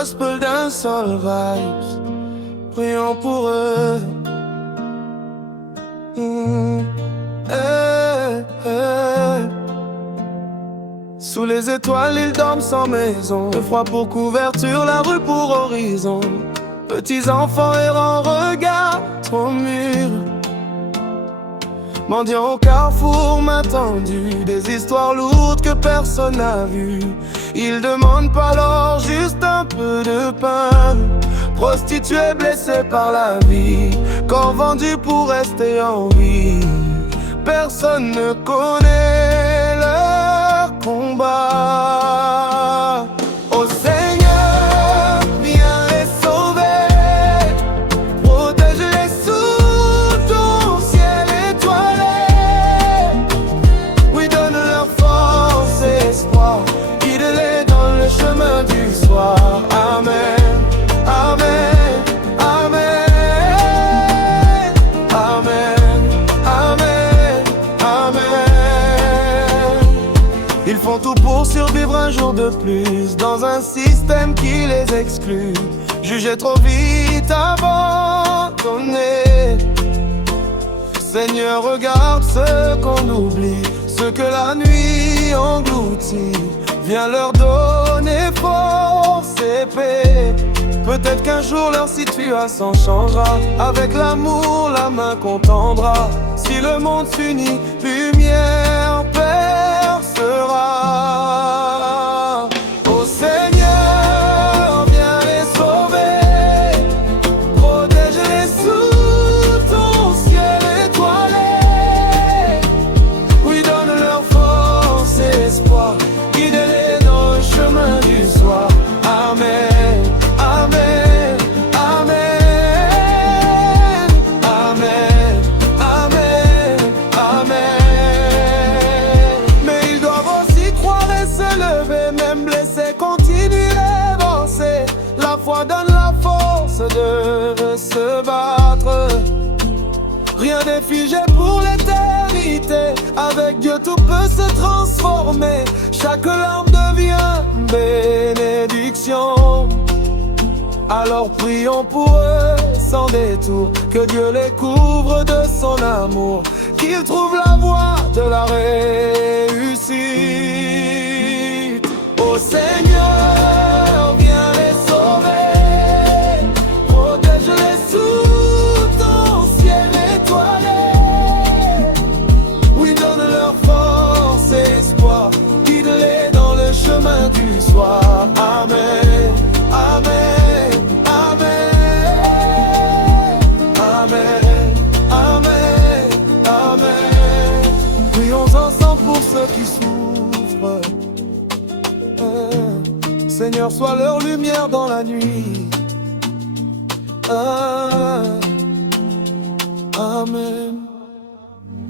gospel d'un seul vibes. Prions pour eux. Sous les étoiles, ils dorment sans maison. Le froid pour couverture, la rue pour horizon. Petits enfants errants regardent au mur. Mendiants au carrefour, main tendue. Des histoires lourdes que personne n'a vues. Ils demandent pas l'or, juste un peu de pain. Prostituées blessées par la vie, corps vendus pour rester en vie. Personne ne connaît leur combat. Ô Seigneur, viens les sauver. Protège-les sous ton ciel étoilé. Oui, donne leur force et espoir. Guide-les dans le chemin du soir. Amen. Amen, amen, amen, amen, amen. Ils font tout pour survivre un jour de plus dans un système qui les exclut. Jugés trop vite, abandonnés. Seigneur, regarde ce qu'on oublie, ce que la nuit engloutit. Viens leur donner force et paix. Peut-être qu'un jour leur situation changera. Avec l'amour, la main qu'on tendra. Si le monde s'unit, lumière percera. Ô Seigneur, viens les sauver. Protège-les sous ton ciel étoilé. Oui, donne leur force et espoir. Guide-les dans le chemin du soir. Amen. Amen, amen, amen, amen, amen. Mais ils doivent aussi croire et se lever, même blessés, continuer d'avancer. La foi donne la force de se battre. Rien n'est figé pour l'éternité. Avec Dieu tout peut se transformer. Chaque larme devient bénédiction. Alors prions pour eux sans détour. Que Dieu les couvre de son amour. Qu'ils trouvent la voie de la réussite. Ô Seigneur, viens les sauver. Protège-les sous ton ciel étoilé. Oui, donne leur force et espoir. Guide-les dans le chemin du soir. Amen, amen, amen, amen, amen, amen. Prions ensemble pour ceux qui souffrent. Seigneur, sois leur lumière dans la nuit. Amen.